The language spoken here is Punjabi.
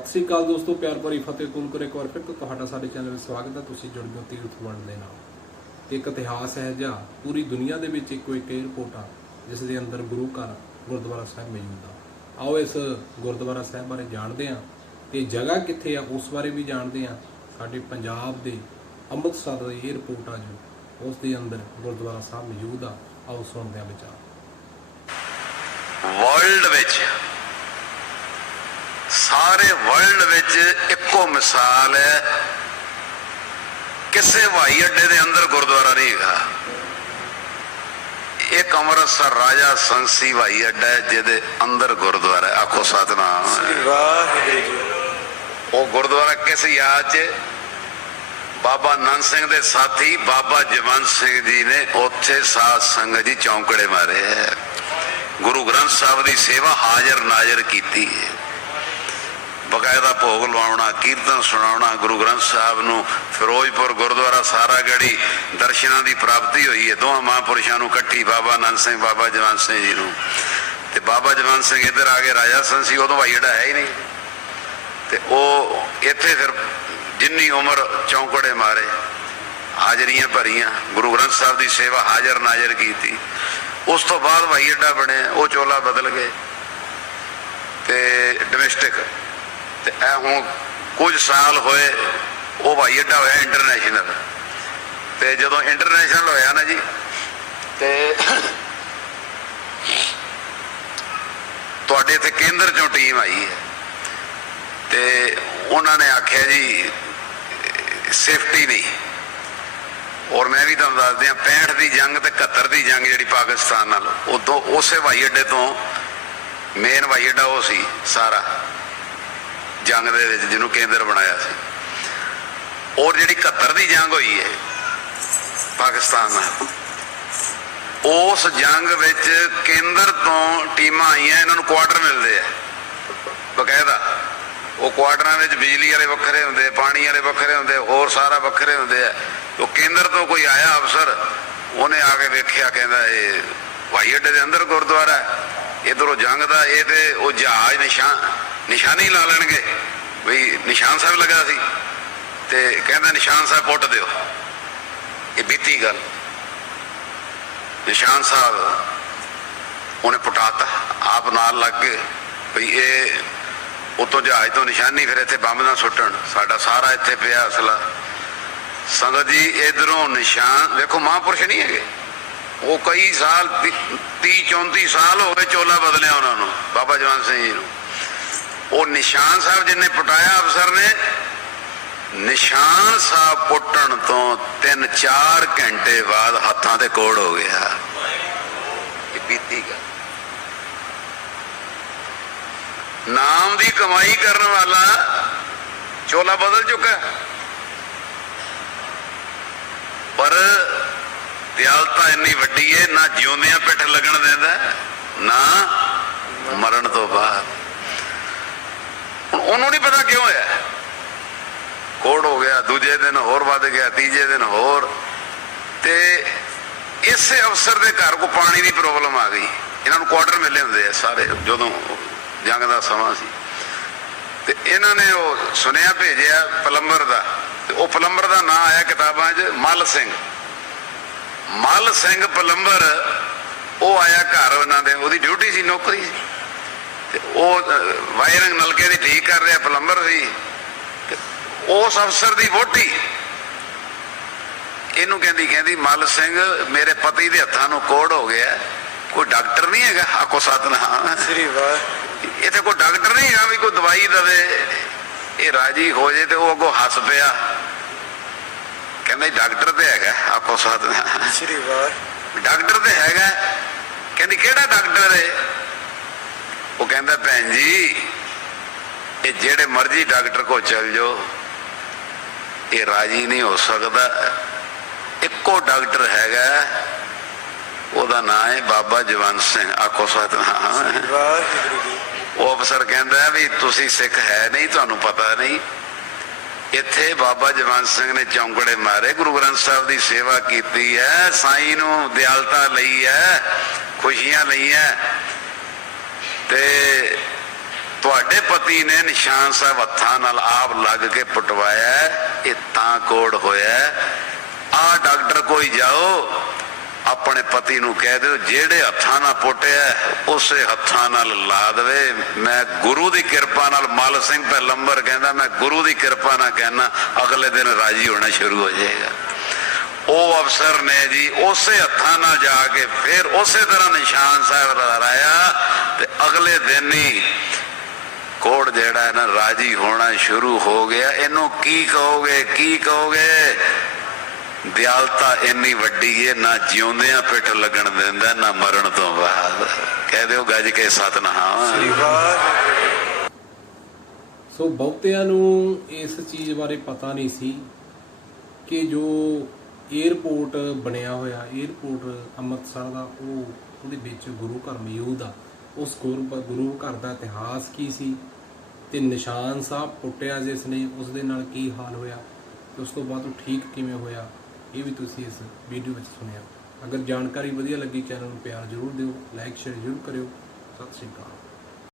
ਸਤਿ ਸ੍ਰੀ ਅਕਾਲ ਦੋਸਤੋ, ਪਿਆਰ ਭਰੀ ਫਤਿਹ ਕੁਲ ਇੱਕ ਵਾਰ ਫਿਰ ਤੋਂ ਤੁਹਾਡਾ ਸਾਡੇ ਚੈਨਲ ਵਿੱਚ ਸਵਾਗਤ ਹੈ। ਤੁਸੀਂ ਜੁੜ ਗਏ ਤੀਰਥ ਵੰਡ ਦੇ ਨਾਲ। ਤੇ ਇੱਕ ਇਤਿਹਾਸ ਹੈ ਜਿਹਾ ਪੂਰੀ ਦੁਨੀਆ ਦੇ ਵਿੱਚ ਇੱਕੋ ਇੱਕ 에ਅਰਪੋਰਟ ਆ, ਜਿਸ ਦੇ ਅੰਦਰ ਗੁਰੂ ਘਰ, ਗੁਰਦੁਆਰਾ ਸਾਹਿਬ ਮੌਜੂਦ ਆ। ਆਓ ਇਸ ਗੁਰਦੁਆਰਾ ਸਾਹਿਬ ਬਾਰੇ ਜਾਣਦੇ ਹਾਂ ਤੇ ਜਗ੍ਹਾ ਕਿੱਥੇ ਆ, ਉਸ ਬਾਰੇ ਵੀ ਜਾਣਦੇ ਹਾਂ। ਸਾਡੇ ਪੰਜਾਬ ਦੇ ਅੰਮ੍ਰਿਤਸਰ ਦਾ 에ਅਰਪੋਰਟ ਆ ਜੋ, ਉਸ ਦੇ ਅੰਦਰ ਗੁਰਦੁਆਰਾ ਸਾਹਿਬ ਮੌਜੂਦ ਆ। ਆਓ ਸੁਣਦੇ ਹਾਂ ਵਿਚਾਰ। ਵਰਲਡ ਵਿੱਚ ਸਾਰੇ ਵਰਲਡ ਵਿੱਚ ਇੱਕੋ ਮਿਸਾਲ ਹੈ ਕਿਸੇ ਹਵਾਈ ਅੱਡੇ ਦੇ ਅੰਦਰ ਗੁਰਦੁਆਰਾ ਨਹੀਂ ਹੈਗਾ। ਇੱਕ ਅੰਮ੍ਰਿਤਸਰ ਰਾਜਾ ਸੰਸੀ ਹਵਾਈ ਅੱਡਾ ਹੈ ਜਿਹਦੇ ਅੰਦਰ ਗੁਰਦੁਆਰਾ ਆਖੋ ਸਤਨਾਮ। ਉਹ ਗੁਰਦੁਆਰਾ ਕਿਸ ਯਾਦ 'ਚ? ਬਾਬਾ ਨੰਦ ਸਿੰਘ ਦੇ ਸਾਥੀ ਬਾਬਾ ਜਵੰਤ ਸਿੰਘ ਜੀ ਨੇ ਉੱਥੇ ਸਾਧ ਸੰਗਤ ਜੀ ਚੌਂਕੜੇ ਮਾਰੇ ਹੈ। ਗੁਰੂ ਗ੍ਰੰਥ ਸਾਹਿਬ ਦੀ ਸੇਵਾ ਹਾਜ਼ਰ ਨਾਜ਼ਰ ਕੀਤੀ ਹੈ। ਬਕਾਇਦਾ ਭੋਗ ਲਵਾਉਣਾ, ਕੀਰਤਨ ਸੁਣਾਉਣਾ, ਗੁਰੂ ਗ੍ਰੰਥ ਸਾਹਿਬ ਨੂੰ ਫਿਰੋਜ਼ਪੁਰ, ਗੁਰਦੁਆਰਾ ਸਾਰਾ ਗੜੀ ਦਰਸ਼ਨਾਂ ਦੀ ਪ੍ਰਾਪਤੀ ਹੋਈ ਹੈ। ਦੋਹਾਂ ਮਹਾਂਪੁਰਸ਼ਾਂ ਨੂੰ ਇਕੱਠੀ ਬਾਬਾ ਨੰਦ ਸਿੰਘ, ਬਾਬਾ ਜਵੰਤ ਸਿੰਘ ਜੀ ਨੂੰ। ਤੇ ਬਾਬਾ ਜਵੰਤ ਸਿੰਘ ਇੱਧਰ ਆ ਕੇ ਰਾਜਾ ਸੰਸੀ ਉਦੋਂ ਭਾਈ ਜਿਹੜਾ ਹੈ ਹੀ ਨਹੀਂ। ਤੇ ਉਹ ਇੱਥੇ ਫਿਰ ਜਿੰਨੀ ਉਮਰ ਚੌਂਕੜੇ ਮਾਰੇ, ਹਾਜ਼ਰੀਆਂ ਭਰੀਆਂ, ਗੁਰੂ ਗ੍ਰੰਥ ਸਾਹਿਬ ਦੀ ਸੇਵਾ ਹਾਜ਼ਰ ਨਾਜ਼ਰ ਕੀਤੀ। ਉਸ ਤੋਂ ਬਾਅਦ ਭਾਈ ਅੱਡਾ ਬਣਿਆ, ਉਹ ਚੋਲਾ ਬਦਲ ਗਏ। ਤੇ ਡੋਮੈਸਟਿਕ ਤੇ ਇਹ ਹੁਣ ਕੁਝ ਸਾਲ ਹੋਏ ਉਹ ਭਾਈ ਅੱਡਾ ਹੋਇਆ ਇੰਟਰਨੈਸ਼ਨਲ ਤੇ ਜਦੋਂ ਇੰਟਰਨੈਸ਼ਨਲ ਹੋਇਆ ਨਾ ਜੀ, ਤੇ ਤੁਹਾਡੇ ਇੱਥੇ ਕੇਂਦਰ ਚੋਂ ਟੀਮ ਆਈ ਹੈ। ਤੇ ਉਹਨਾਂ ਨੇ ਆਖਿਆ ਜੀ ਸੇਫਟੀ ਨਹੀਂ। ਔਰ ਮੈਂ ਵੀ ਤੁਹਾਨੂੰ ਦੱਸ ਦਿਆਂ 65 ਦੀ ਜੰਗ ਤੇ 71 ਦੀ ਜੰਗ ਜਿਹੜੀ ਪਾਕਿਸਤਾਨ ਨਾਲ, ਉਦੋਂ ਉਸੇ ਹਵਾਈ ਅੱਡੇ ਤੋਂ ਮੇਨ ਹਵਾਈ ਅੱਡਾ ਉਹ ਸੀ, ਸਾਰਾ। ਜੰਗ ਦੇ ਵਿੱਚ ਜਿਹਨੂੰ ਕੇਂਦਰ ਬਣਾਇਆ ਸੀ। ਔਰ ਜਿਹੜੀ 71 ਦੀ ਜੰਗ ਹੋਈ ਹੈ, ਪਾਕਿਸਤਾਨ ਨਾਲ, ਉਸ ਜੰਗ ਵਿੱਚ ਕੇਂਦਰ ਤੋਂ ਟੀਮਾਂ ਆਈਆਂ, ਇਹਨਾਂ ਨੂੰ ਕੁਆਟਰ ਮਿਲਦੇ ਆ। ਬਕਾਇਦਾ, ਉਹ ਕੁਆਟਰਾਂ ਵਿੱਚ ਬਿਜਲੀ ਵਾਲੇ ਵੱਖਰੇ ਹੁੰਦੇ, ਪਾਣੀ ਵਾਲੇ ਵੱਖਰੇ ਹੁੰਦੇ, ਹੋਰ ਸਾਰਾ ਵੱਖਰੇ ਹੁੰਦੇ ਆ। ਉਹ ਕੇਂਦਰ ਤੋਂ ਕੋਈ ਆਇਆ ਅਫਸਰ, ਉਹਨੇ ਆ ਕੇ ਵੇਖਿਆ, ਕਹਿੰਦਾ ਇਹ ਵਾਈ ਅੱਡੇ ਦੇ ਅੰਦਰ ਗੁਰਦੁਆਰਾ ਹੈ, ਇਧਰੋਂ ਜੰਗ ਦਾ, ਇਹ ਤੇ ਉਹ ਜਹਾਜ਼ ਨਿਸ਼ਾਨ ਨਿਸ਼ਾਨੀ ਲਾ ਲੈਣਗੇ। ਬਈ ਨਿਸ਼ਾਨ ਸਾਹਿਬ ਲੱਗਾ ਸੀ ਤੇ ਕਹਿੰਦਾ ਨਿਸ਼ਾਨ ਸਾਹਿਬ ਪੁੱਟ ਦਿਓ। ਇਹ ਬੀਤੀ ਗੱਲ। ਨਿਸ਼ਾਨ ਸਾਹਿਬ ਉਹਨੇ ਪੁਟਾਤਾ, ਆਪ ਨਾਲ ਲੱਗ ਕੇ ਵੀ ਇਹ ਉਤੋਂ ਜਹਾਜ਼ ਤੋਂ ਨਿਸ਼ਾਨੀ ਫਿਰ ਇੱਥੇ ਬੰਬ ਨਾ ਸੁੱਟਣ। ਸਾਡਾ ਸਾਰਾ ਇੱਥੇ ਪਿਆ ਅਸਲਾ। ਸੰਗਤ ਜੀ, ਇਧਰੋਂ ਨਿਸ਼ਾਨ, ਦੇਖੋ ਮਹਾਂਪੁਰਸ਼ ਨਹੀਂ ਹੈਗੇ। ਉਹ ਕਈ ਸਾਲ 30 34 ਸਾਲ ਹੋ ਗਏ ਚੋਲਾ ਬਦਲਿਆ ਉਹਨਾਂ ਨੂੰ, ਬਾਬਾ ਜਵਾਨ ਸਿੰਘ ਜੀ ਨੂੰ। ਉਹ ਨਿਸ਼ਾਨ ਸਾਹਿਬ ਜਿਹਨੇ ਪਟਾਇਆ ਅਫਸਰ ਨੇ, ਨਿਸ਼ਾਨ ਸਾਹਿਬ ਪੁੱਟਣ ਤੋਂ 3-4 ਘੰਟੇ ਬਾਅਦ ਹੱਥਾਂ ਤੇ ਕੋੜ ਹੋ ਗਿਆ। ਇਹ ਬੀਤੀ ਗੱਲ। ਨਾਮ ਦੀ ਕਮਾਈ ਕਰਨ ਵਾਲਾ ਚੋਲਾ ਬਦਲ ਚੁੱਕਾ ਪਰ ਦਿਆਲਤਾ ਇੰਨੀ ਵੱਡੀ ਹੈ ਨਾ ਜਿਉਂਦਿਆਂ ਪਿੱਠ ਲੱਗਣ ਦਿੰਦਾ, ਨਾ ਮਰਨ ਤੋਂ ਬਾਅਦ। ਉਹਨੂੰ ਨਹੀਂ ਪਤਾ ਕਿਉਂ ਹੋਇਆ? ਕੋੜ ਹੋ ਗਿਆ, ਦੂਜੇ ਦਿਨ ਹੋਰ ਵੱਧ ਗਿਆ, ਤੀਜੇ ਦਿਨ ਹੋਰ। ਤੇ ਇਸੇ ਅਫਸਰ ਦੇ ਘਰ ਕੋ ਪਾਣੀ ਦੀ ਪ੍ਰੋਬਲਮ ਆ ਗਈ। ਇਹਨਾਂ ਨੂੰ ਕੁਆਟਰ ਮਿਲੇ ਹੁੰਦੇ ਆ ਸਾਰੇ, ਜਦੋਂ ਜੰਗ ਦਾ ਸਮਾਂ ਸੀ। ਤੇ ਇਹਨਾਂ ਨੇ ਉਹ ਸੁਨੇਹਾ ਭੇਜਿਆ ਪਲੰਬਰ ਦਾ। ਤੇ ਉਹ ਪਲੰਬਰ ਦਾ ਨਾਂ ਆਇਆ ਕਿਤਾਬਾਂ 'ਚ, ਮਲ ਸਿੰਘ। ਮਲ ਸਿੰਘ ਪਲੰਬਰ, ਉਹ ਆਇਆ ਘਰ ਉਹਨਾਂ ਦੇ, ਉਹਦੀ ਡਿਊਟੀ ਸੀ, ਨੌਕਰੀ ਸੀ। ਤੇ ਉਹ ਵਾਇਰਿੰਗ ਨਲਕੇ ਦੀ ਠੀਕ ਕਰ ਰਿਹਾ ਪਲੰਬਰ ਸੀ। ਉਸ ਅਫਸਰ ਦੀ ਵੋਟੀ। ਇਹਨੂੰ ਕਹਿੰਦੀ ਕਹਿੰਦੀ ਮੱਲ ਸਿੰਘ ਮੇਰੇ ਪਤੀ ਦੇ ਹੱਥਾਂ ਨੂੰ ਕੋੜ ਹੋ ਗਿਆ। ਕੋਈ ਡਾਕਟਰ ਨਹੀਂ ਹੈਗਾ? ਆਕੋ ਸਤਨਾਮ ਸ੍ਰੀ ਵਾਹਿਗੁਰੂ ਇੱਥੇ ਕੋਈ ਡਾਕਟਰ ਨਹੀਂ ਹੈਗਾ ਵੀ ਕੋਈ ਦਵਾਈ ਦਵੇ। ਇਹ ਰਾਜੀ ਹੋ ਜੇ ਤੇ ਉਹ ਅੱਗੋਂ ਹੱਸ ਪਿਆ। ਕਹਿੰਦਾ ਡਾਕਟਰ ਤੇ ਹੈਗਾ। ਆਕੋ ਸਤਨਾਮ ਸ੍ਰੀ ਵਾਹਿਗੁਰੂ ਡਾਕਟਰ ਤੇ ਹੈਗਾ। ਕਹਿੰਦੀ ਕਿਹੜਾ ਡਾਕਟਰ ਹੈ ਉਹ ਕਹਿੰਦਾ, ਭੈਣ ਜੀ, ਇਹ ਜਿਹੜੇ ਮਰਜ਼ੀ ਡਾਕਟਰ ਕੋ ਚਲ ਜਾਓ, ਇਹ ਰਾਜੀ ਨਹੀਂ ਹੋ ਸਕਦਾ। ਇੱਕੋ ਡਾਕਟਰ ਹੈਗਾ, ਉਹਦਾ ਨਾਮ ਹੈ ਬਾਬਾ ਜਵੰਤ ਸਿੰਘ। ਆਖੋ ਸਤਨਾਮ। ਉਹ ਅਫਸਰ ਕਹਿੰਦਾ, ਵੀ ਤੁਸੀਂ ਸਿੱਖ ਹੈ ਨਹੀਂ, ਤੁਹਾਨੂੰ ਪਤਾ ਨਹੀਂ। ਇੱਥੇ ਬਾਬਾ ਜਵੰਤ ਸਿੰਘ ਨੇ ਚੌਂਕੜੇ ਮਾਰੇ, ਗੁਰੂ ਗ੍ਰੰਥ ਸਾਹਿਬ ਦੀ ਸੇਵਾ ਕੀਤੀ ਹੈ, ਸਾਈਂ ਨੂੰ ਦਿਆਲਤਾ ਲਈ ਹੈ, ਖੁਸ਼ੀਆਂ ਲਈਆਂ। ਤੇ ਤੁਹਾਡੇ ਪਤੀ ਨੇ ਨਿਸ਼ਾਨ ਸਾਹਿਬ ਹੱਥਾਂ ਨਾਲ ਆਪ ਲੱਗ ਕੇ ਪਟਵਾਇਆ ਇਹ ਤਾਂ ਕੋਡ ਹੋਇਆ ਆ ਡਾਕਟਰ ਕੋਈ ਜਾਓ, ਆਪਣੇ ਪਤੀ ਨੂੰ ਕਹਿ ਦਿਓ, ਜਿਹੜੇ ਹੱਥਾਂ ਨਾਲ ਪੁੱਟਿਆ ਉਸੇ ਹੱਥਾਂ ਨਾਲ ਲਾ ਦੇਵੇ। ਮੈਂ ਗੁਰੂ ਦੀ ਕਿਰਪਾ ਨਾਲ, ਮਲ ਸਿੰਘ ਪੈਲੰਬਰ ਕਹਿੰਦਾ, ਮੈਂ ਗੁਰੂ ਦੀ ਕਿਰਪਾ ਨਾਲ ਕਹਿਣਾ ਅਗਲੇ ਦਿਨ ਰਾਜੀ ਹੋਣਾ ਸ਼ੁਰੂ ਹੋ ਜਾਏਗਾ। ਉਹ ਅਫਸਰ ਨੇ ਜੀ, ਉਸੇ ਹੱਥਾਂ ਨਾਲ ਜਾ ਕੇ ਫਿਰ ਉਸੇ ਤਰ੍ਹਾਂ ਨਿਸ਼ਾਨ ਸਾਹਿਬ ਲਹਿਰਾਇਆ ਅਗਲੇ ਦਿਨ ਹੀ ਕੋੜ ਜਿਹੜਾ ਹੈ ਨਾ, ਰਾਜੀ ਹੋਣਾ ਸ਼ੁਰੂ ਹੋ ਗਿਆ। ਇਹਨੂੰ ਕੀ ਕਹੋਗੇ? ਕੀ ਕਹੋਗੇ? ਦਿਆਲਤਾ ਇੰਨੀ ਵੱਡੀ ਏ, ਨਾ ਜਿਉਂਦਿਆਂ ਪਿੱਠ ਲੱਗਣ ਦਿੰਦਾ, ਨਾ ਮਰਨ ਤੋਂ ਬਾਅਦ। ਕਹਿ ਦਿਓ, ਗੱਜ ਕੇ ਸਤਨਾਮ। ਸੋ ਬਹੁਤਿਆਂ ਨੂੰ ਇਸ ਚੀਜ਼ ਬਾਰੇ ਪਤਾ ਨਹੀਂ ਸੀ ਕਿ ਜੋ 에어ਪੋਰਟ ਬਣਿਆ ਹੋਇਆ 에어ਪੋਰਟ ਅੰਮ੍ਰਿਤਸਰ ਦਾ, ਉਹ ਉਹਦੇ ਵਿੱਚ ਗੁਰੂ ਘਰ ਮੌਜੂਦ ਆ। ਉਸ ਗੁਰੂ ਗੁਰੂ ਘਰ ਦਾ ਇਤਿਹਾਸ ਕੀ ਸੀ? ਤੇ ਨਿਸ਼ਾਨ ਸਾਹਿਬ ਪੁੱਟਿਆ ਜਿਸ ਨੇ ਉਸ ਦੇ ਨਾਲ ਕੀ ਹਾਲ ਹੋਇਆ? ਤੇ ਉਸ ਤੋਂ ਬਾਅਦ ਉਹ ਠੀਕ ਕਿਵੇਂ ਹੋਇਆ? ਇਹ ਵੀ ਤੁਸੀਂ ਇਸ ਵੀਡੀਓ ਵਿੱਚ ਸੁਣਿਆ। ਅਗਰ ਜਾਣਕਾਰੀ ਵਧੀਆ ਲੱਗੀ, ਚੈਨਲ ਨੂੰ ਪਿਆਰ ਜ਼ਰੂਰ ਦਿਓ ਲਾਈਕ ਸ਼ੇਅਰ ਜ਼ਰੂਰ ਕਰਿਓ। ਸਤਿ ਸ਼੍ਰੀ ਅਕਾਲ।